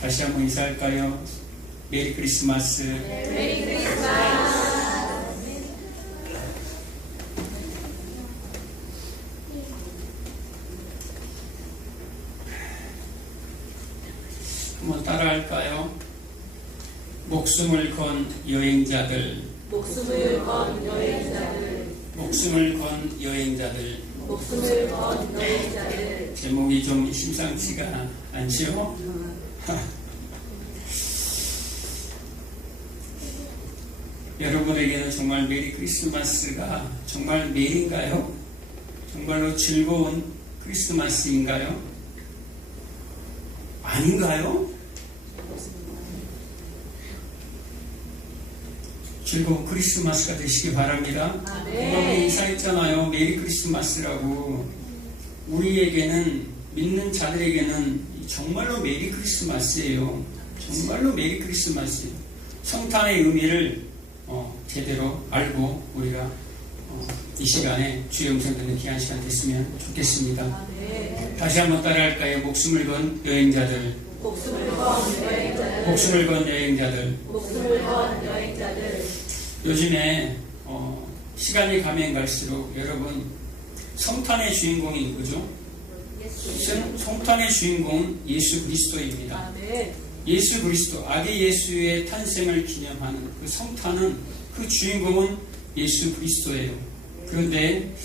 다시 한번 인사할까요? 메리 크리스마스. 메리 크리스마스. 한번 따라할까요? 목숨을 건 여행자들, 목숨을 건 여행자들, 목숨을 건 여행자들. 목숨을 건 여행자들. 제목이 좀 심상치가 않지요? 여러분에게는 정말 메리 크리스마스가 정말 메리인가요? 정말로 즐거운 크리스마스인가요? 아닌가요? 즐거운 크리스마스가 되시기 바랍니다. 여러분 인사했잖아요. 메리 크리스마스라고. 우리에게는, 믿는 자들에게는 정말로 메리 크리스마스예요. 정말로 메리 크리스마스예요. 성탄의 의미를 제대로 알고 우리가 이 시간에 주의 음성 듣는 귀한 시간 됐으면 좋겠습니다. 다시 한번 따라할까요? 목숨을 건 여행자들, 목숨을 건 여행자들, 목숨을 건 여행자들. 목숨을 건 여행자들. 요즘에 시간이 가면 갈수록 여러분 성탄의 주인공이 누구죠? 성탄의 주인공 예수 그리스도입니다. 예수 그리스도, 아기 예수의 탄생을 기념하는 그 성탄은, 그 주인공은 예수 그리스도예요. 그런데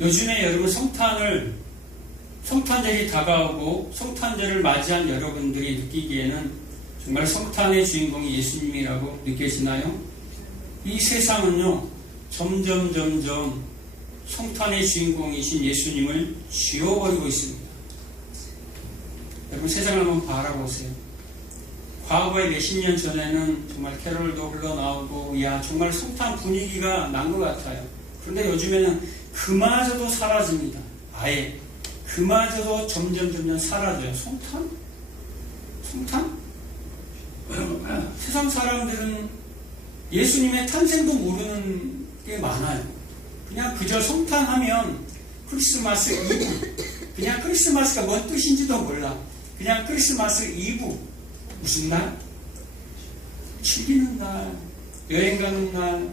요즘에 여러분 성탄절이 다가오고 성탄절을 맞이한 여러분들이 느끼기에는 정말 성탄의 주인공이 예수님이라고 느껴지나요? 이 세상은요, 점점 성탄의 주인공이신 예수님을 지워버리고 있습니다. 여러분 세상을 한번 바라보세요. 과거에 몇십 년 전에는 정말 캐롤도 흘러나오고 정말 성탄 분위기가 난 것 같아요. 그런데 요즘에는 그마저도 사라집니다. 아예 그마저도 점점 사라져요. 성탄? 세상 사람들은 예수님의 탄생도 모르는 게 많아요. 그냥 그저 성탄하면 크리스마스 이브, 그냥 크리스마스가 뭔 뜻인지도 몰라. 그냥 크리스마스 이브, 무슨 날? 즐기는 날, 여행 가는 날,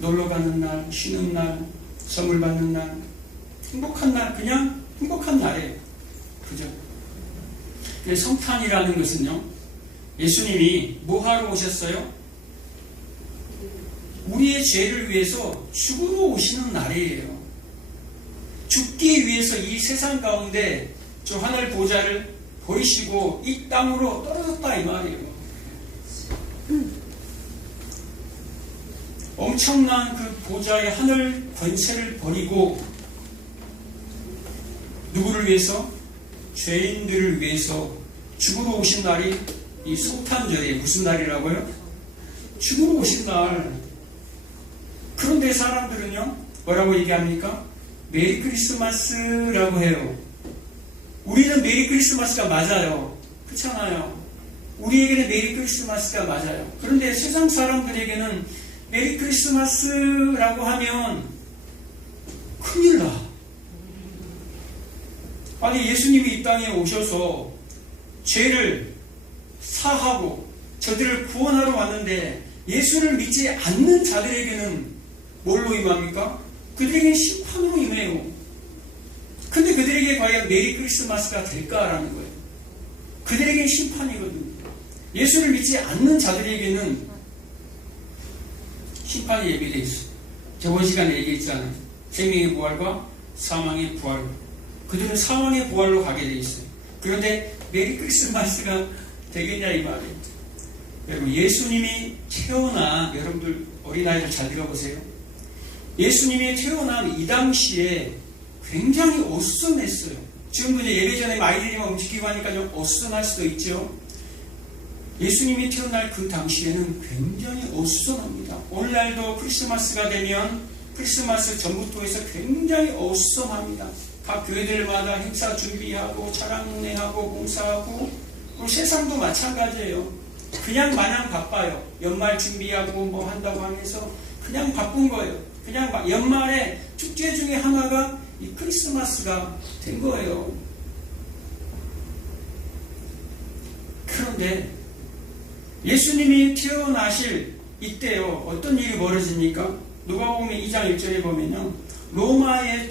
놀러 가는 날, 쉬는 날, 선물 받는 날, 행복한 날, 그냥 행복한 날이에요. 그죠? 성탄이라는 것은요, 예수님이 뭐 하러 오셨어요? 우리의 죄를 위해서 죽으러 오시는 날이에요. 죽기 위해서 이 세상 가운데 저 하늘 보좌를 버리시고 이 땅으로 떨어졌다 이 말이에요. 엄청난 그 보좌의 하늘 권세를 버리고 누구를 위해서? 죄인들을 위해서 죽으러 오신 날이 이 성탄절이 무슨 날이라고요? 죽으러 오신 날. 그런데 사람들은요, 뭐라고 얘기합니까? 메리 크리스마스라고 해요. 우리는 메리 크리스마스가 맞아요. 그렇잖아요. 우리에게는 메리 크리스마스가 맞아요. 그런데 세상 사람들에게는 메리 크리스마스라고 하면 큰일 나. 아니 예수님이 이 땅에 오셔서 죄를 사하고 저들을 구원하러 왔는데 예수를 믿지 않는 자들에게는 뭘로 임합니까? 그들에게는 심판으로 임해요. 근데 그들에게 과연 메리 크리스마스가 될까라는 거예요. 그들에게는 심판이거든요. 예수를 믿지 않는 자들에게는 심판이 예비되어 있어요. 저번 시간에 얘기했잖아요. 생명의 부활과 사망의 부활. 그들은 사망의 부활로 가게 되어 있어요. 그런데 메리 크리스마스가 되겠냐 이 말이에요. 여러분 예수님이 태어난, 여러분들 어린아이들 잘 들어보세요. 예수님이 태어난 이 당시에 굉장히 어수선했어요. 지금도 이제 예배 전에 아이들이 막 움직이고 하니까 좀 어수선할 수도 있죠. 예수님이 태어날 그 당시에는 굉장히 어수선합니다. 오늘날도 크리스마스가 되면 크리스마스 전부터 해서 굉장히 어수선합니다. 각 교회들마다 행사 준비하고 차량례하고 봉사하고, 그리고 세상도 마찬가지예요. 그냥 마냥 바빠요. 연말 준비하고 뭐 한다고 하면서 그냥 바쁜 거예요. 그냥 연말에 축제 중에 하나가 이 크리스마스가 된 거예요. 그런데 예수님이 태어나실 이때요, 어떤 일이 벌어집니까? 누가복음 2장 1절에 보면요, 로마의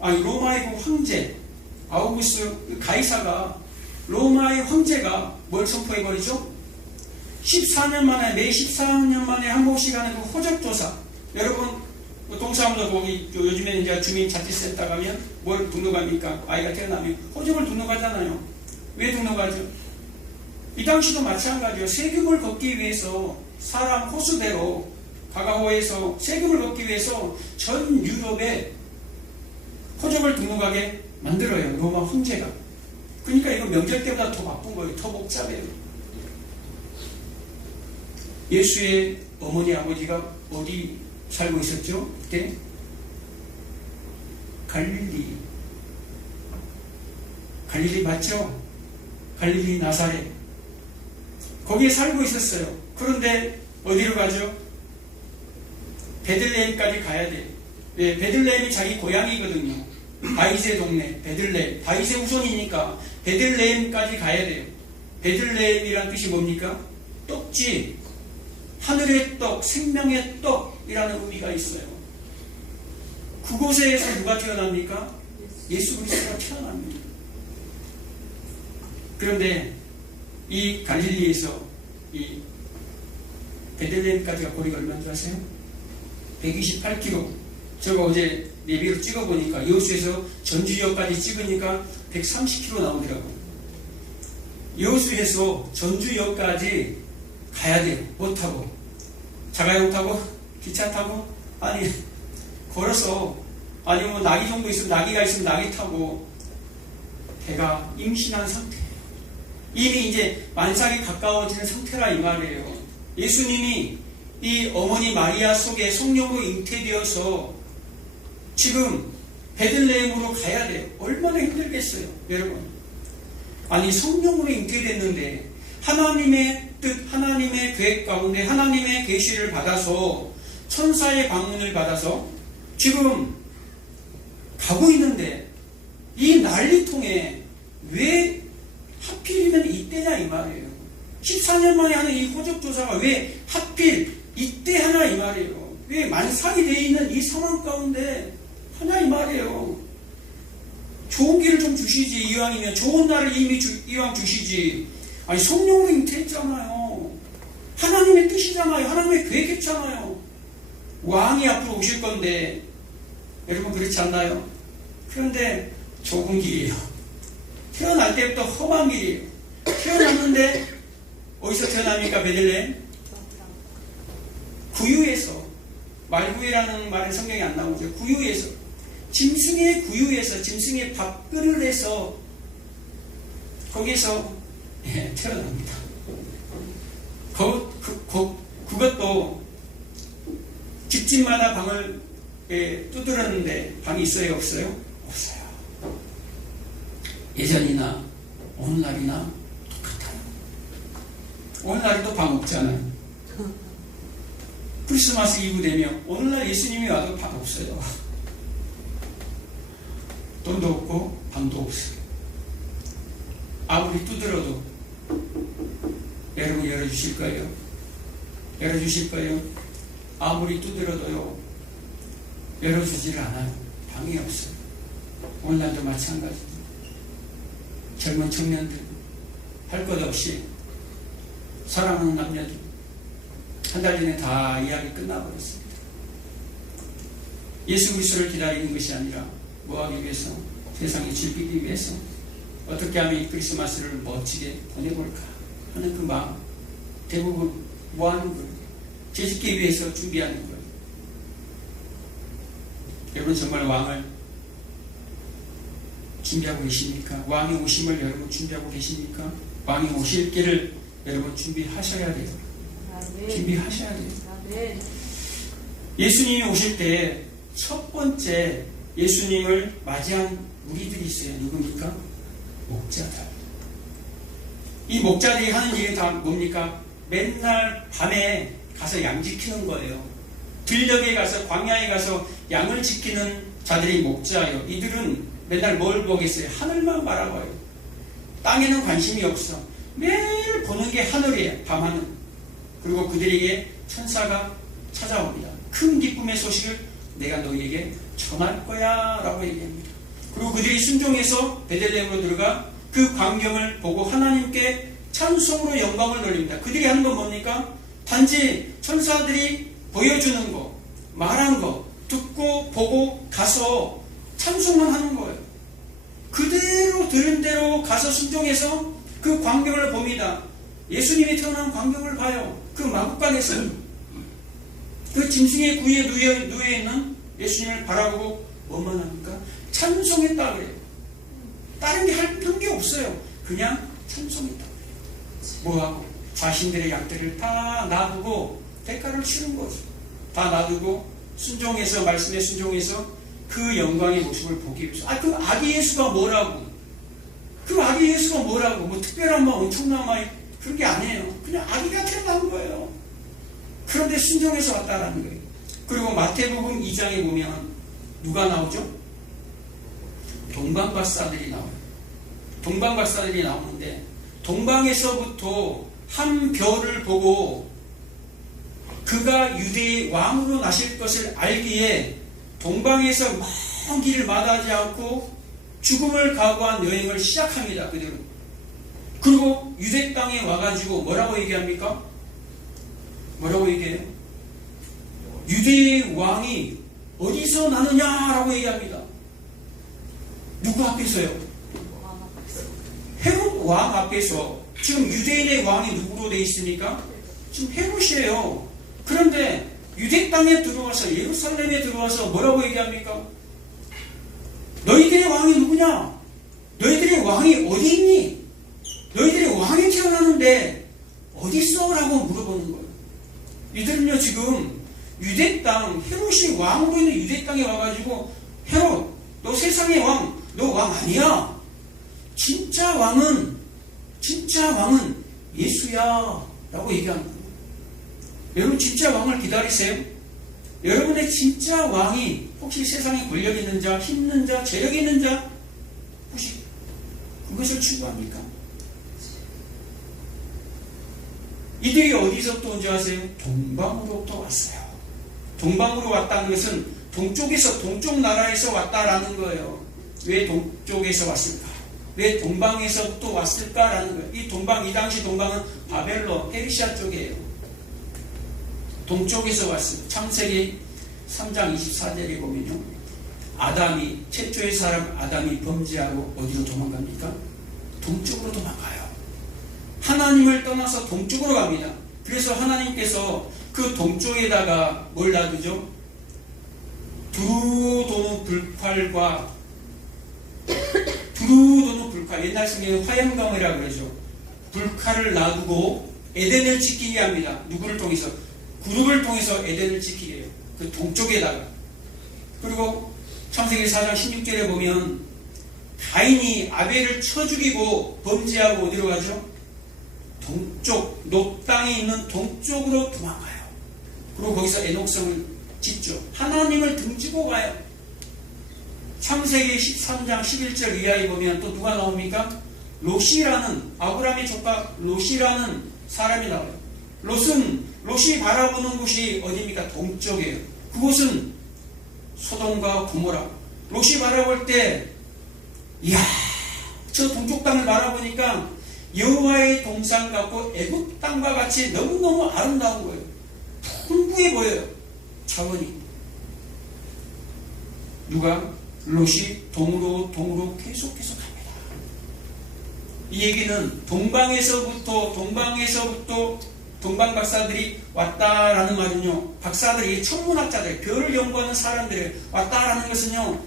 로마의 그 황제 아우구스 가이사가, 로마의 황제가 뭘 선포해버리죠? 14년 만에, 매 14년 만에 한 번씩 하는 그 호적조사. 여러분, 동사무소 거기 요즘에는 이제 주민자치센터 가면 뭘 등록합니까? 아이가 태어나면 호적을 등록하잖아요. 왜 등록하죠? 이 당시도 마찬가지요. 세금을 걷기 위해서 사람 호수대로 가가호에서 세금을 걷기 위해서 전 유럽에 호적을 등록하게 만들어요. 로마 황제가. 그러니까 이거 명절 때보다 더 바쁜 거예요. 더 복잡해요. 예수의 어머니 아버지가 어디 살고 있었죠? 그때 갈릴리 맞죠? 갈릴리 나사렛 거기에 살고 있었어요. 그런데 어디로 가죠? 베들레헴까지 가야 돼요. 네, 베들레헴이 자기 고향이거든요. 다윗의 동네 베들레헴, 다윗의 후손이니까 베들레헴까지 가야 돼요. 베들레헴이란 뜻이 뭡니까? 떡지, 하늘의 떡, 생명의 떡이라는 의미가 있어요. 그곳에서 누가 태어납니까? 예수 그리스도가 태어납니다. 그런데 이 갈릴리에서 이 베들레헴까지가 거리가 얼마인 줄 아세요? 128km. 제가 어제 내비로 찍어보니까 여수에서 전주역까지 찍으니까 130km 나오더라고요. 여수에서 전주역까지 가야 돼요. 뭐 타고? 자가용 타고? 기차 타고? 아니 걸어서, 아니면 나귀 정도 있으면, 나귀가 있으면 나귀 타고. 배가 임신한 상태예요. 이미 이제 만삭이 가까워지는 상태라 이 말이에요. 예수님이 이 어머니 마리아 속에 성령으로 잉태되어서 지금 베들레헴으로 가야 돼요. 얼마나 힘들겠어요, 여러분. 아니 성령으로 잉태됐는데 하나님의 뜻, 하나님의 계획 가운데 하나님의 계시를 받아서 천사의 방문을 받아서 지금 가고 있는데 이 난리통에 왜 하필이면 이때냐 이 말이에요. 14년 만에 하는 이 호적조사가 왜 하필 이때 하나 이 말이에요. 왜 만삭이 되어 있는 이 상황 가운데 하나 이 말이에요. 좋은 길을 좀 주시지. 이왕이면 좋은 날을 이왕 주시지. 아니 성령으로 잉태했잖아요. 하나님의 뜻이잖아요. 하나님의 계획했잖아요. 왕이 앞으로 오실 건데 여러분 그렇지 않나요? 그런데 좁은 길이에요. 태어날 때부터 험한 길이에요. 태어났는데 어디서 태어납니까? 베들레헴? 구유에서. 말구유라는 말은 성경에 안 나오죠. 구유에서. 짐승의 구유에서, 짐승의 밥그릇에서 거기서 태어납니다. 그것도 집집마다 방을 두드렸는데 방이 있어요? 없어요? 없어요. 예전이나 오늘날이나 똑같아요. 오늘날에도 방 없잖아요. 크리스마스 이브 되면 오늘날 예수님이 와도 방 없어요. 돈도 없고 방도 없어요. 아무리 두드려도 여러분 열어주실 거예요? 열어주실 거예요? 아무리 두드려도요 열어주지를 않아요. 방이 없어요. 오늘날도 마찬가지입니다. 젊은 청년들 할 것 없이 사랑하는 남녀들 한 달 전에 다 이야기 끝나버렸습니다. 예수 그리스도를 기다리는 것이 아니라 뭐하기 위해서? 세상에 즐기기 위해서 어떻게 하면 이 크리스마스를 멋지게 보내볼까 하는 그 마음. 대부분 뭐하는 거예요? 재짓기 위해서 준비하는 거예요. 여러분 정말 왕을 준비하고 계십니까? 왕의 오심을 여러분 준비하고 계십니까? 왕이 오실 길을 여러분 준비하셔야 돼요. 준비하셔야 돼요. 예수님이 오실 때 첫 번째 예수님을 맞이한 무리들이 있어요. 누굽니까? 목자들. 이 목자들이 하는 일이 다 뭡니까? 맨날 밤에 가서 양 지키는 거예요. 들녘에 가서, 광야에 가서 양을 지키는 자들이 목자예요. 이들은 맨날 뭘 보겠어요? 하늘만 바라봐요. 땅에는 관심이 없어. 매일 보는 게 하늘이에요. 밤하늘. 그리고 그들에게 천사가 찾아옵니다. 큰 기쁨의 소식을 내가 너희에게 전할 거야 라고 얘기합니다. 그리고 그들이 순종해서 베들레헴으로 들어가 그 광경을 보고 하나님께 찬송으로 영광을 돌립니다. 그들이 하는 건 뭡니까? 단지 천사들이 보여주는 거, 말한 거 듣고 보고 가서 찬송만 하는 거예요. 그대로 들은 대로 가서 순종해서 그 광경을 봅니다. 예수님이 태어난 광경을 봐요. 그 마국간에서 그 짐승의 구에 누워 있는 예수님을 바라보고 뭐만 합니까? 찬송했다 그래요. 다른 게 할 게 없어요. 그냥 찬송했다 그래요. 뭐하고? 자신들의 양떼를 다 놔두고 대가를 치는 거죠. 다 놔두고 순종해서, 말씀에 순종해서 그 영광의 모습을 보기 위해서. 그 아기 예수가 뭐라고? 그 아기 예수가 뭐라고? 뭐 특별한 뭐 엄청난 말 그런 게 아니에요. 그냥 아기가 태어난 거예요. 그런데 순종해서 왔다라는 거예요. 그리고 마태복음 2장에 보면 누가 나오죠? 동방박사들이 나와요. 동방박사들이 나오는데 동방에서부터 한 별을 보고 그가 유대의 왕으로 나실 것을 알기에 동방에서 먼 길을 마다하지 않고 죽음을 각오한 여행을 시작합니다. 그대로. 그리고 유대 땅에 와가지고 뭐라고 얘기합니까? 뭐라고 얘기해요? 유대의 왕이 어디서 나느냐라고 얘기합니다. 누구 앞에서요? 헤롯 왕 앞에서. 지금 유대인의 왕이 누구로 되어 있습니까? 지금 헤롯이에요. 그런데 유대 땅에 들어와서, 예루살렘에 들어와서 뭐라고 얘기합니까? 너희들의 왕이 누구냐? 너희들의 왕이 어디 있니? 너희들의 왕이 태어나는데 어디 있어? 라고 물어보는 거예요. 이들은요 지금 유대 땅, 헤롯이 왕으로 있는 유대 땅에 와가지고 헤롯, 너 세상의 왕, 너 왕 아니야. 진짜 왕은 예수야 라고 얘기하는 거예요. 여러분 진짜 왕을 기다리세요. 여러분의 진짜 왕이 혹시 세상에 권력 있는 자, 힘 있는 자, 재력 있는 자 혹시 그것을 추구합니까? 이들이 어디서부터 온 줄 아세요? 동방으로부터 왔어요. 동방으로 왔다는 것은 동쪽에서, 동쪽 나라에서 왔다라는 거예요. 왜 동쪽에서 왔을까? 왜 동방에서부터 왔을까라는 거예요. 이 동방, 이 당시 동방은 바벨론, 페르시아 쪽이에요. 동쪽에서 왔어요. 창세기 3장 24절에 보면요. 아담이, 최초의 사람 아담이 범죄하고 어디로 도망갑니까? 동쪽으로 도망가요. 하나님을 떠나서 동쪽으로 갑니다. 그래서 하나님께서 그 동쪽에다가 뭘 놔두죠? 두루 도는 불칼과 두루 도는 불칼, 옛날 성경에 화염강이라고 그러죠. 불칼을 놔두고 에덴을 지키게 합니다. 누구를 통해서? 그룹을 통해서 에덴을 지키게 해요. 그 동쪽에다가. 그리고 창세기 4장 16절에 보면 가인이 아벨을 쳐 죽이고 범죄하고 어디로 가죠? 동쪽, 놋 땅에 있는 동쪽으로 도망가요. 그리고 거기서 에녹성을 짓죠. 하나님을 등지고 가요. 창세기 13장 11절 이하에 보면 또 누가 나옵니까? 롯이라는, 아브라함의 조카 롯이라는 사람이 나와요. 롯이 바라보는 곳이 어디입니까? 동쪽이에요. 그곳은 소돔과 고모라. 롯이 바라볼 때, 이야, 저 동쪽 땅을 바라보니까 여호와의 동산 같고 애굽 땅과 같이 너무너무 아름다운 거예요. 풍부해 보여요. 자원이. 누가? 롯이 동으로 계속해서 갑니다. 이 얘기는 동방에서부터 동방 박사들이 왔다라는 말은요, 박사들이 천문학자들, 별을 연구하는 사람들이 왔다라는 것은요,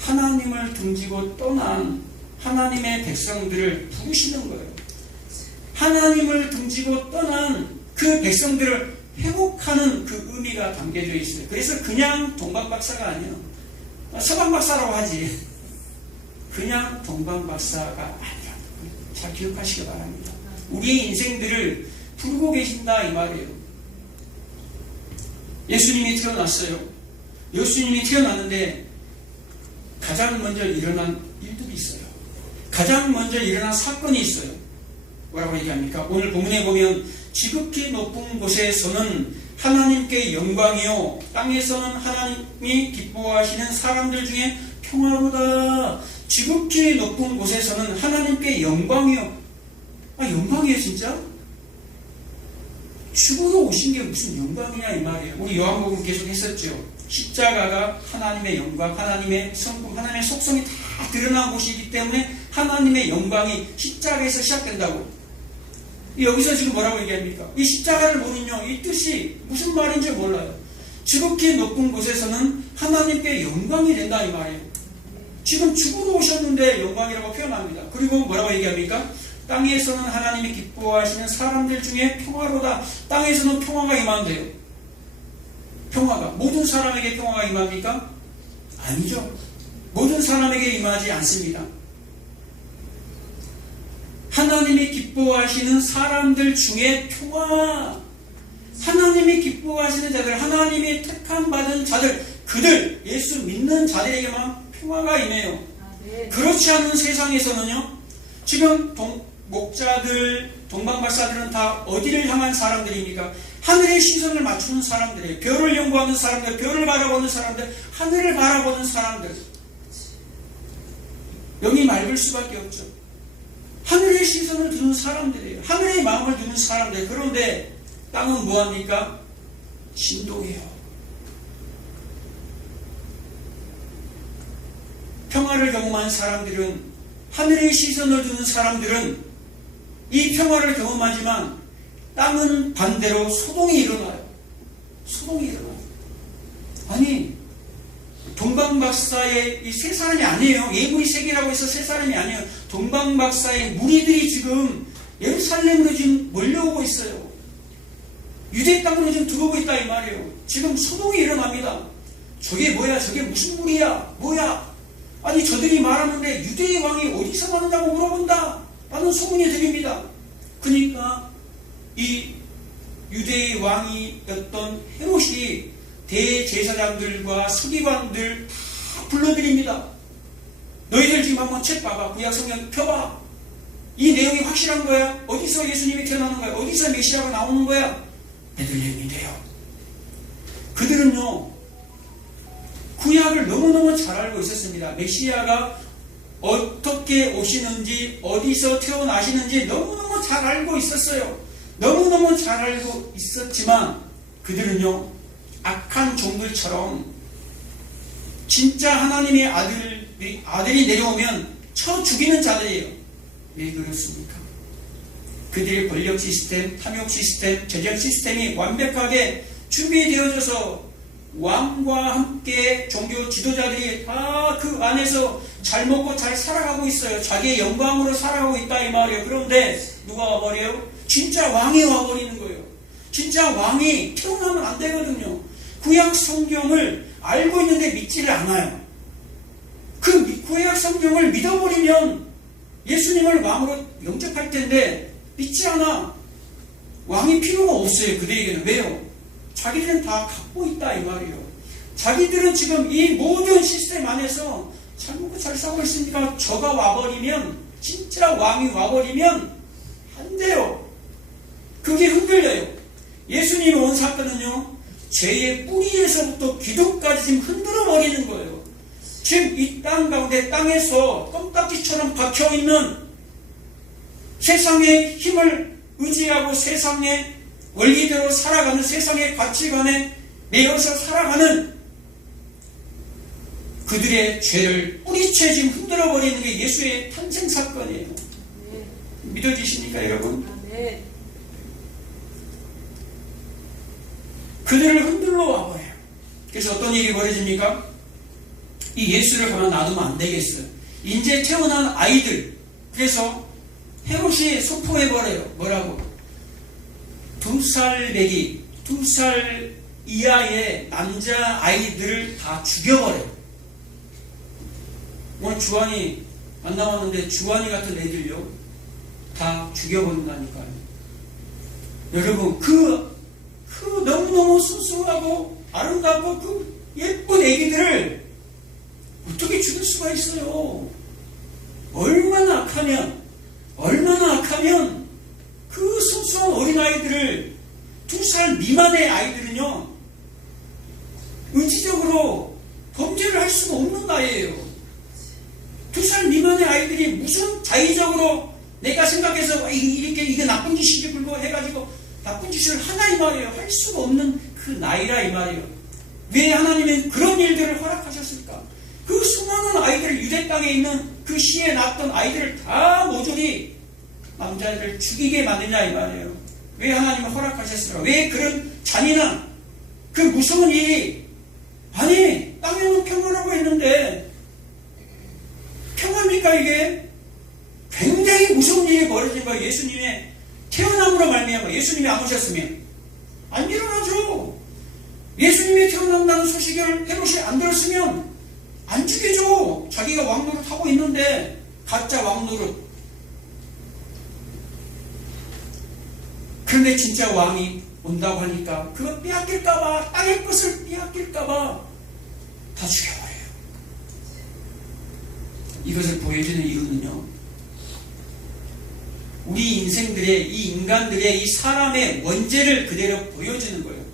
하나님을 등지고 떠난 하나님의 백성들을 부르시는 거예요. 하나님을 등지고 떠난 그 백성들을 회복하는 그 의미가 담겨져 있어요. 그래서 그냥 동방 박사가 아니에요. 서방 박사라고 하지. 그냥 동방 박사가 아니야. 잘 기억하시기 바랍니다. 우리의 인생들을 부르고 계신다 이 말이에요. 예수님이 태어났어요. 예수님이 태어났는데 가장 먼저 일어난 일들이 있어요. 가장 먼저 일어난 사건이 있어요. 뭐라고 얘기합니까? 오늘 본문에 보면 지극히 높은 곳에서는 하나님께 영광이요 땅에서는 하나님이 기뻐하시는 사람들 중에 평화로다. 지극히 높은 곳에서는 하나님께 영광이요. 영광이에요 진짜? 죽으러 오신 게 무슨 영광이냐 이 말이에요. 우리 요한복음 계속 했었죠. 십자가가 하나님의 영광, 하나님의 성품, 하나님의 속성이 다 드러난 곳이기 때문에 하나님의 영광이 십자가에서 시작된다고. 여기서 지금 뭐라고 얘기합니까? 이 십자가를 보면요, 이 뜻이 무슨 말인지 몰라요. 지극히 높은 곳에서는 하나님께 영광이 된다 이 말이에요. 지금 죽으러 오셨는데 영광이라고 표현합니다. 그리고 뭐라고 얘기합니까? 땅에서는 하나님이 기뻐하시는 사람들 중에 평화로다. 땅에서는 평화가 임한대요. 평화가 모든 사람에게 평화가 임합니까? 아니죠. 모든 사람에게 임하지 않습니다. 하나님이 기뻐하시는 사람들 중에 평화, 하나님이 기뻐하시는 자들, 하나님이 택함 받은 자들, 그들 예수 믿는 자들에게만 평화가 임해요. 그렇지 않은 세상에서는요, 지금 목자들, 동방박사들은 다 어디를 향한 사람들입니까? 하늘의 시선을 맞추는 사람들이에요. 별을 연구하는 사람들, 별을 바라보는 사람들, 하늘을 바라보는 사람들. 영이 맑을 수밖에 없죠. 하늘의 시선을 두는 사람들이에요. 하늘의 마음을 두는 사람들. 그런데 땅은 뭐합니까? 진동해요. 평화를 경험한 사람들은, 하늘의 시선을 두는 사람들은 이 평화를 경험하지만 땅은 반대로 소동이 일어나요. 소동이 일어나요. 아니, 동방박사의 이 세 사람이 아니에요. 예물이 세 개라고 해서 세 사람이 아니에요. 동방박사의 무리들이 지금 예루살렘으로 지금 몰려오고 있어요. 유대 땅으로 지금 들어오고 있다 이 말이에요. 지금 소동이 일어납니다. 저게 뭐야? 저게 무슨 무리야? 뭐야? 아니 저들이 말하는데 유대의 왕이 어디서 나느냐고 물어본다 라는 소문이 들립니다. 그러니까 이 유대의 왕이었던 헤롯이 대제사장들과 서기관들 다 불러들입니다. 너희들 지금 한번 책 봐봐. 구약성경 펴봐. 이 내용이 확실한 거야? 어디서 예수님이 태어나는 거야? 어디서 메시아가 나오는 거야? 베들레헴인데요. 그들은요, 구약을 너무너무 잘 알고 있었습니다. 메시아가 어떻게 오시는지, 어디서 태어나시는지 너무너무 잘 알고 있었어요. 너무너무 잘 알고 있었지만 그들은요, 악한 종들처럼 진짜 하나님의 아들이 내려오면 쳐 죽이는 자들이에요. 왜 그렇습니까? 그들의 권력 시스템, 탐욕 시스템, 재정 시스템이 완벽하게 준비되어져서 왕과 함께 종교 지도자들이 다 그 안에서 잘 먹고 잘 살아가고 있어요. 자기의 영광으로 살아가고 있다 이 말이에요. 그런데 누가 와버려요? 진짜 왕이 와버리는 거예요. 진짜 왕이 태어나면 안 되거든요. 구약 성경을 알고 있는데 믿지를 않아요. 그 구약 성경을 믿어버리면 예수님을 왕으로 영접할 텐데 믿지 않아. 왕이 필요가 없어요. 그들에게는. 왜요? 자기들은 다 갖고 있다 이 말이에요. 자기들은 지금 이 모든 시스템 안에서 잘 먹고 잘 살고 있으니까 저가 와버리면, 진짜 왕이 와버리면 안 돼요. 그게 흔들려요. 예수님이 온 사건은요, 죄의 뿌리에서부터 기둥까지 지금 흔들어버리는 거예요. 지금 이 땅 가운데, 땅에서 껌딱지처럼 박혀있는 세상의 힘을 의지하고 세상의 원리대로 살아가는, 세상의 가치관에 매여서 살아가는 그들의 죄를 뿌리채 지금 흔들어버리는 게 예수의 탄생 사건이에요. 네. 믿어지십니까 여러분? 네. 그들을 흔들러 와버려요. 그래서 어떤 일이 벌어집니까? 이 예수를 가만 놔두면 안 되겠어요. 이제 태어난 아이들, 그래서 헤롯이 선포해버려요. 뭐라고? 2살 배기, 2살 이하의 남자 아이들을 다 죽여버려요. 오늘 주한이 안 나왔는데 주한이 같은 애들요, 다 죽여버린다니까요. 여러분, 그 너무너무 순수하고 아름답고 그 예쁜 애기들을 어떻게 죽일 수가 있어요? 얼마나 악하면 2살 미만의 아이들은요, 의지적으로 범죄를 할 수가 없는 나이예요. 2살 미만의 아이들이 무슨 자의적으로 내가 생각해서 이렇게 이게 나쁜 짓이지 그거 해가지고 나쁜 짓을 하나 이 말이에요. 할 수가 없는 그 나이라 이 말이에요. 왜 하나님은 그런 일들을 허락하셨을까? 그 수많은 아이들, 유대 땅에 있는 그 시에 낳았던 아이들을 다 모조리 남자들을 죽이게 만드냐 이 말이에요. 왜 하나님은 허락하셨을까? 왜 그런 잔인한 그 무서운 일이, 아니 땅에는 평화라고 했는데 평화입니까 이게? 굉장히 무서운 일이 벌어진 거예요. 예수님의 태어남으로 말미암아. 예수님이 안 오셨으면 안 일어나죠. 예수님이 태어난다는 소식을 헤롯이 안 들었으면 안 죽이죠. 자기가 왕노릇 하고 있는데, 가짜 왕노릇. 그런데 진짜 왕이 온다고 하니까 그거 빼앗길까봐, 땅의 것을 빼앗길까봐 다 죽여버려요. 이것을 보여주는 이유는요, 우리 인생들의, 이 인간들의 이 사람의 원죄를 그대로 보여주는 거예요.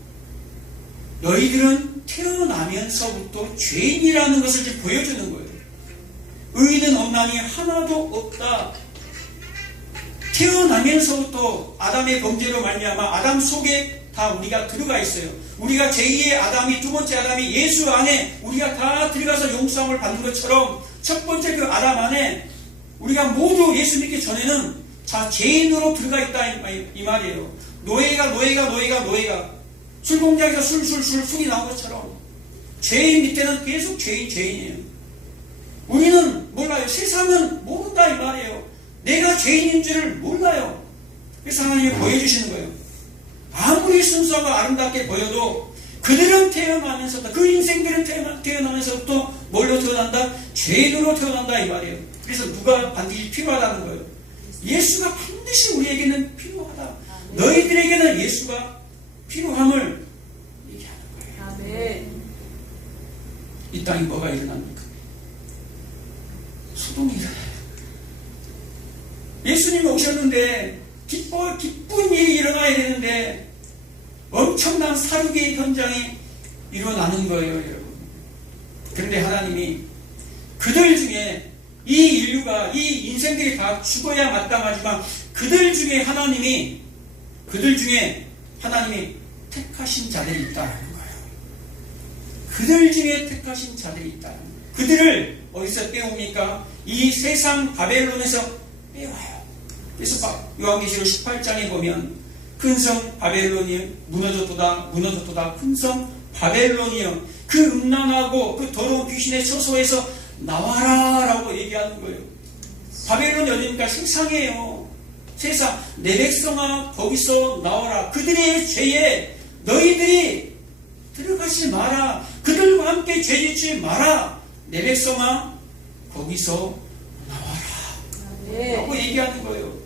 너희들은 태어나면서부터 죄인이라는 것을 지금 보여주는 거예요. 의인은 없나니 하나도 없다. 태어나면서부터 아담의 범죄로 말미암아 아담 속에 다 우리가 들어가 있어요. 우리가 제2의 아담이, 두 번째 아담이 예수 안에 우리가 다 들어가서 용서함을 받는 것처럼 첫 번째 그 아담 안에 우리가 모두 예수 믿기 전에는 자 죄인으로 들어가 있다 이 말이에요. 노예가 술 공장에서 술이 나온 것처럼 죄인 밑에는 계속 죄인이에요. 우리는 몰라요. 세상은 모른다 이 말이에요. 내가 죄인인 줄을 몰라요. 그래서 하나님이 보여주시는 거예요. 아무리 순수하고 아름답게 보여도 그들은 태어나면서부터, 그 인생들은 태어나면서부터 뭘로 태어난다? 죄인으로 태어난다 이 말이에요. 그래서 누가 반드시 필요하다는 거예요. 예수가 반드시 우리에게는 필요하다. 너희들에게는 예수가 필요함을 얘기하는 거예요. 아멘. 이 땅에 뭐가 일어납니까? 소동이 일어나요. 예수님이 오셨는데 기쁜 일이 일어나야 되는데 엄청난 사륙의 현장이 일어나는 거예요, 여러분. 그런데 하나님이 그들 중에 이 인류가, 이 인생들이 다 죽어야 마땅하지만 그들 중에 하나님이 택하신 자들이 있다는 거예요. 그들 중에 택하신 자들이 있다는 거예요. 그들을 어디서 빼옵니까? 이 세상 바벨론에서 빼와요. 그래서 요한계시록 18장에 보면 큰 성 바벨론이 무너졌도다 큰 성 바벨론이여 그 음란하고 그 더러운 귀신의 처소에서 나와라 라고 얘기하는 거예요. 바벨론이 어디입니까? 세상이에요. 세상. 내 백성아 거기서 나와라. 그들의 죄에 너희들이 들어가지 마라. 그들과 함께 죄짓지 마라. 내 백성아 거기서 나와라 라고 얘기하는 거예요.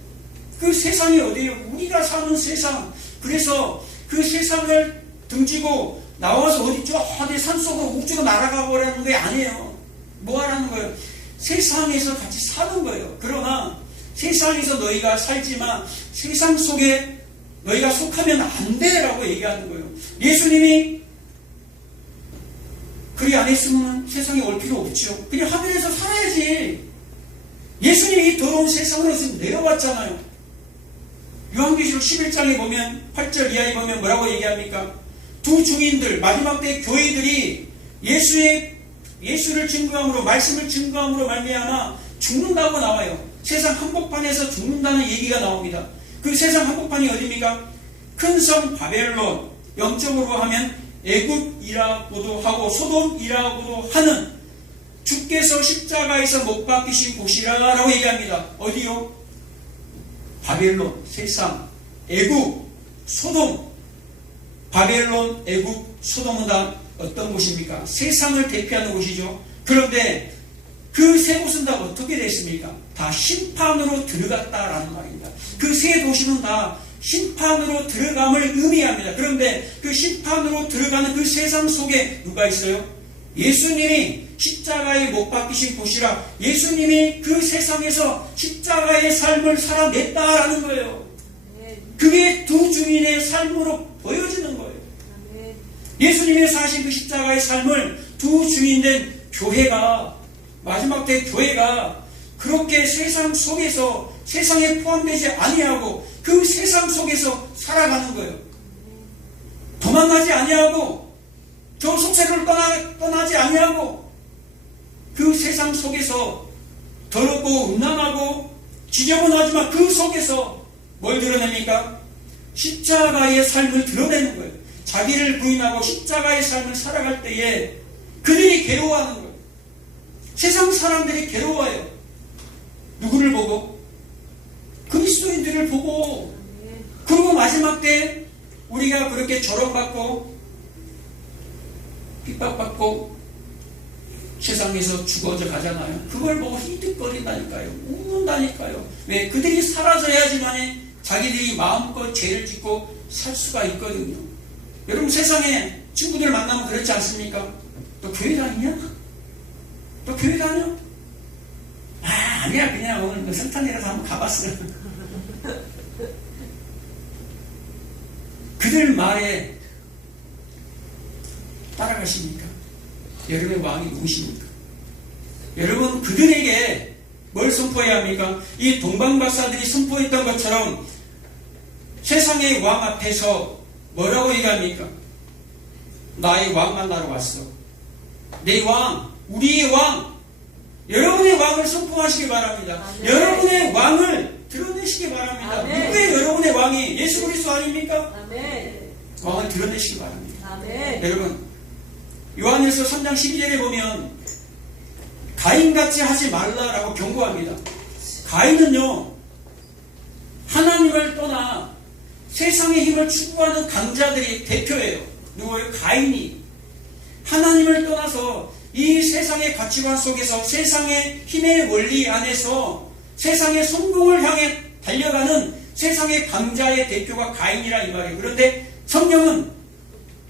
그 세상이 어디예요? 우리가 사는 세상. 그래서 그 세상을 등지고 나와서 어디 산속으로 옥주로 날아가 보라는 게 아니에요. 뭐 하라는 거예요? 세상에서 같이 사는 거예요. 그러나 세상에서 너희가 살지만 세상 속에 너희가 속하면 안 돼라고 얘기하는 거예요. 예수님이 그리 안 했으면 세상에 올 필요 없죠. 그냥 하늘에서 살아야지. 예수님이 이 더러운 세상으로 내려왔잖아요. 요한계시록 11장에 보면 8절 이하에 보면 뭐라고 얘기합니까? 두 증인들, 마지막 때 교회들이 예수를 증거함으로, 말씀을 증거함으로 말미암아 죽는다고 나와요. 세상 한복판에서 죽는다는 얘기가 나옵니다. 그 세상 한복판이 어디입니까? 큰 성 바벨론, 영적으로 하면 애굽이라고도 하고 소돔이라고도 하는 주께서 십자가에서 못 박히신 곳이라고 얘기합니다. 어디요? 바벨론, 세상, 애굽, 소돔. 바벨론, 애굽, 소돔은 다 어떤 곳입니까? 세상을 대표하는 곳이죠. 그런데 그 세 곳은 다 어떻게 됐습니까? 다 심판으로 들어갔다라는 말입니다. 그 세 도시는 다 심판으로 들어감을 의미합니다. 그런데 그 심판으로 들어가는 그 세상 속에 누가 있어요? 예수님이 십자가에 못 박히신 곳이라 예수님이 그 세상에서 십자가의 삶을 살아냈다라는 거예요. 그게 두 주인의 삶으로 보여주는 거예요. 아멘. 예수님의 사신 그 십자가의 삶을 두 증인된 교회가, 마지막 때 교회가 그렇게 세상 속에서, 세상에 포함되지 아니하고 그 세상 속에서 살아가는 거예요. 도망가지 아니하고 저 속세를 떠나지 아니하고 그 세상 속에서 더럽고 음란하고 지저분하지만 그 속에서 뭘 드러냅니까? 십자가의 삶을 드러내는 거예요. 자기를 부인하고 십자가의 삶을 살아갈 때에 그들이 괴로워하는 거예요. 세상 사람들이 괴로워해요. 누구를 보고? 그리스도인들을 보고. 그리고 마지막 때 우리가 그렇게 조롱받고 핍박받고 세상에서 죽어져 가잖아요. 그걸 보고 히득거린다니까요. 웃는다니까요. 왜? 그들이 사라져야지만 자기들이 마음껏 죄를 짓고 살 수가 있거든요. 여러분 세상에 친구들 만나면 그렇지 않습니까? 너 교회 다니냐? 너 교회 다녀? 아니야, 그냥 오늘 성탄이라서 한번 가봤어. 그들 말에 따라가십니까? 여러분의 왕이 누구십니까? 여러분 그들에게 뭘 선포해야 합니까? 이 동방박사들이 선포했던 것처럼 세상의 왕 앞에서 뭐라고 얘기합니까? 나의 왕 만나러 왔어. 내 왕, 우리의 왕, 여러분의 왕을 선포하시기 바랍니다. 아멘. 여러분의 왕을 드러내시기 바랍니다. 아멘. 누구의 여러분의 왕이? 예수 그리스도 아닙니까? 아멘. 왕을 드러내시기 바랍니다. 아멘. 여러분 요한일서 3장 12절에 보면 가인같이 하지 말라라고 경고합니다. 가인은요 하나님을 떠나 세상의 힘을 추구하는 강자들의 대표예요. 누구예요? 가인이 하나님을 떠나서 이 세상의 가치관 속에서 세상의 힘의 원리 안에서 세상의 성공을 향해 달려가는 세상의 강자의 대표가 가인이라 이 말이에요. 그런데 성경은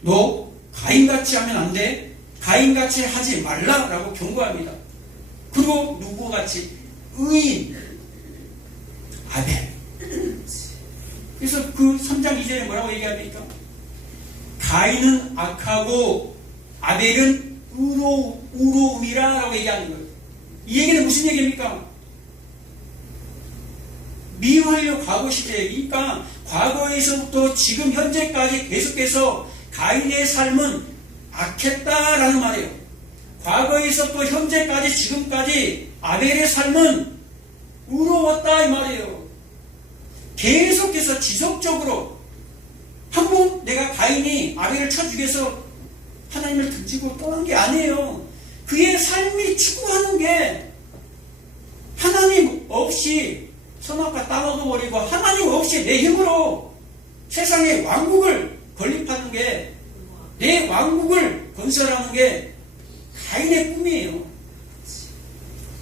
너 가인같이 하면 안 돼. 가인같이 하지 말라라고 경고합니다. 그리고 누구같이? 의인 아벨. 그래서 그 3장 2절에 뭐라고 얘기합니까? 가인은 악하고 아벨은 의로움이라라고 얘기하는 거예요. 이 얘기는 무슨 얘기입니까? 미완료 과거 시대, 그러니까 과거에서부터 지금 현재까지 계속해서 가인의 삶은 악했다라는 말이에요. 과거에서부터 현재까지 지금까지 아벨의 삶은 의로웠다 이 말이에요. 계속해서 지속적으로 한번 내가 가인이 아벨을 쳐 죽여서 하나님을 등지고 떠난 게 아니에요. 그의 삶이 추구하는 게 하나님 없이 선악과 따먹어버리고 하나님 없이 내 힘으로 세상의 왕국을 건립하는 게, 내 왕국을 건설하는 게 가인의 꿈이에요.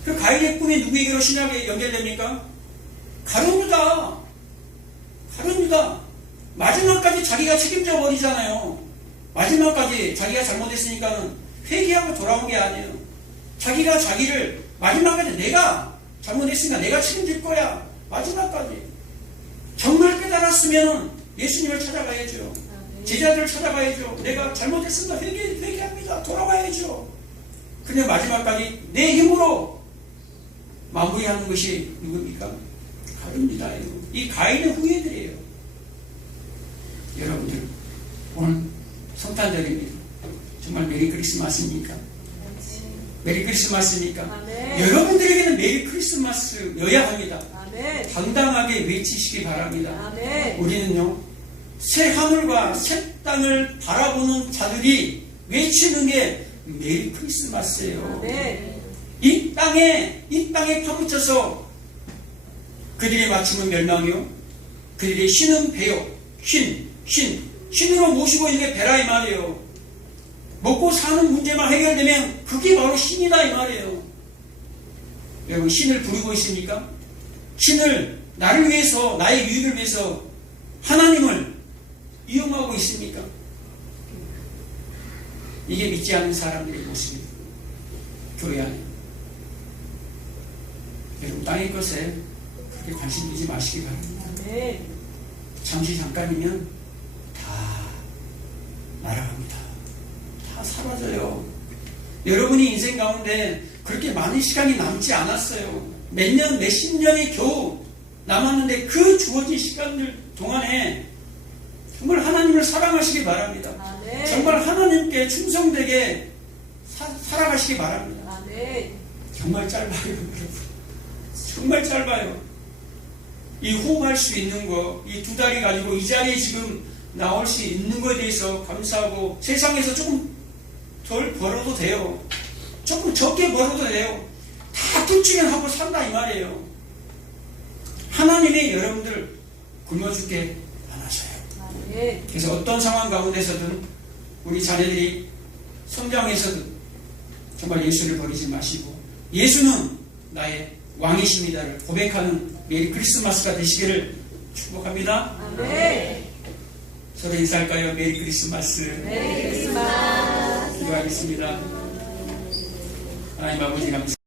그 가인의 꿈이 누구에게로 신약에 연결됩니까? 가룟유다. 가룟유다. 마지막까지 자기가 책임져 버리잖아요. 마지막까지 자기가 잘못했으니까 회개하고 돌아온 게 아니에요. 자기가 자기를 마지막까지 내가 잘못했으니까 내가 책임질 거야. 마지막까지. 정말 깨달았으면 예수님을 찾아가야죠. 제자들을 찾아가야죠. 내가 잘못했으니까 회개합니다. 돌아가야죠. 그냥 마지막까지 내 힘으로 마무리하는 것이 누굽니까? 가룟유다예요. 이 가인의 후예들이에요. 여러분들 오늘 성탄절입니다. 정말 메리 크리스마스입니까? 메리 크리스마스입니까? 아멘. 여러분들에게는 메리 크리스마스여야 합니다. 아멘. 당당하게 외치시기 바랍니다. 아멘. 우리는요 새 하늘과 새 땅을 바라보는 자들이 외치는 게 메리 크리스마스예요. 아멘. 이 땅에 파묻혀서 그들의 맞춤은 멸망이요 그들의 신은 배요. 신으로 모시고 있는 게 배라 이 말이에요. 먹고 사는 문제만 해결되면 그게 바로 신이다 이 말이에요. 여러분 신을 부르고 있습니까? 신을 나를 위해서, 나의 유익을 위해서 하나님을 이용하고 있습니까? 이게 믿지 않는 사람들의 모습입니다. 교회 안에. 여러분 땅의 것에 그렇게 관심 두지 마시기 바랍니다. 아멘. 잠시 잠깐이면 다 사라져요. 여러분이 인생 가운데 그렇게 많은 시간이 남지 않았어요. 몇 년, 몇십 년이 겨우 남았는데 그 주어진 시간들 동안에 정말 하나님을 사랑하시기 바랍니다. 아멘. 정말 하나님께 충성되게 살아가시기 바랍니다. 아멘. 정말 짧아요, 여러분. 정말 짧아요. 이 호흡할 수 있는 거, 이 두 다리 가지고 이 자리에 지금 나올 수 있는 거에 대해서 감사하고, 세상에서 조금 덜 벌어도 돼요. 조금 적게 벌어도 돼요. 다 둘 중에 하고 산다 이 말이에요. 하나님이 여러분들 굶어 죽게 안 하셔요. 아멘. 그래서 어떤 상황 가운데서든 우리 자녀들이 성장해서든 정말 예수를 버리지 마시고, 예수는 나의 왕이십니다를 고백하는 메리 크리스마스가 되시기를 축복합니다. 아멘. 서로 인사할까요? 메리 크리스마스. 메리 크리스마스. 기도하겠습니다. 하나님 아버지 감사합니다.